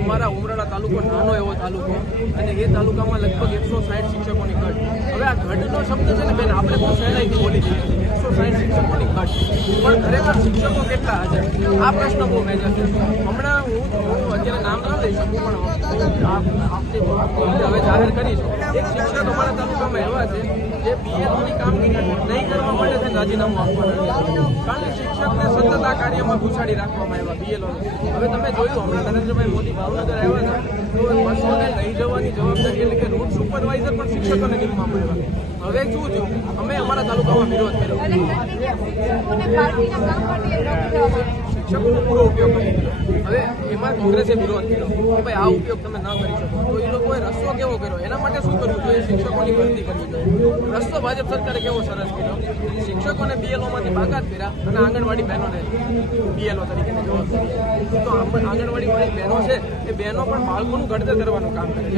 અમારા ઉમરાળા તાલુકો નાનો એવો તાલુકો અને એ તાલુકામાં લગભગ 160 શિક્ષકોની ઘટ. હવે આ ઘટનો શબ્દ છે ને બેન, આપણે બહુ સહેલાઈથી બોલી દઈએ 160 શિક્ષકોની ઘટ, પણ ખરેખર શિક્ષકો કેટલા હશે આ પ્રશ્ન બહુ મેજર છે. હમણાં હું અત્યારે નામ ના લઈ શકું, પણ હવે જાહેર કરીશ. એક શિક્ષક અમારા તાલુકામાં એવા છે જે બીએલઓની કામગીરી નહીં કરવા માટે થઈને રાજીનામું આપવાના છે, કારણ કે શિક્ષકને સતત આ કાર્યમાં ઘુસાડી રાખવામાં આવ્યા બીએલઓ. હવે તમે જોયું હમણાં નરેન્દ્રભાઈ મોદી ભાવનગર આવ્યા હતા તો બસોને લઈ જવાની જવાબદારી એટલે કે રૂટ સુપરવાઇઝર પણ શિક્ષકોને નીમવામાં આવ્યા. હવે શું થયું, અમે અમારા તાલુકામાં વિરોધ કર્યો, શિક્ષકોનો પૂરો ઉપયોગ કરી દીધો. હવે એમાં કોંગ્રેસે વિરોધ કર્યો કે ભાઈ આ ઉપયોગ તમે ન કરી શકો, તો એ લોકોએ રસ્તો કેવો કર્યો, એના માટે શું કરવું જોઈએ, શિક્ષકોની ભરતી કરવી જોઈએ. રસ્તો ભાજપ સરકારે કેવો સરસ કર્યો, શિક્ષકોને બીએલઓમાંથી બાકાત કર્યા અને આંગણવાડી બહેનોને બીએલઓ તરીકેની જવાબદારી. તો આંગણવાડી વાળી બહેનો છે એ બહેનો પણ બાળકોનું ઘડતર કરવાનું કામ કરે છે.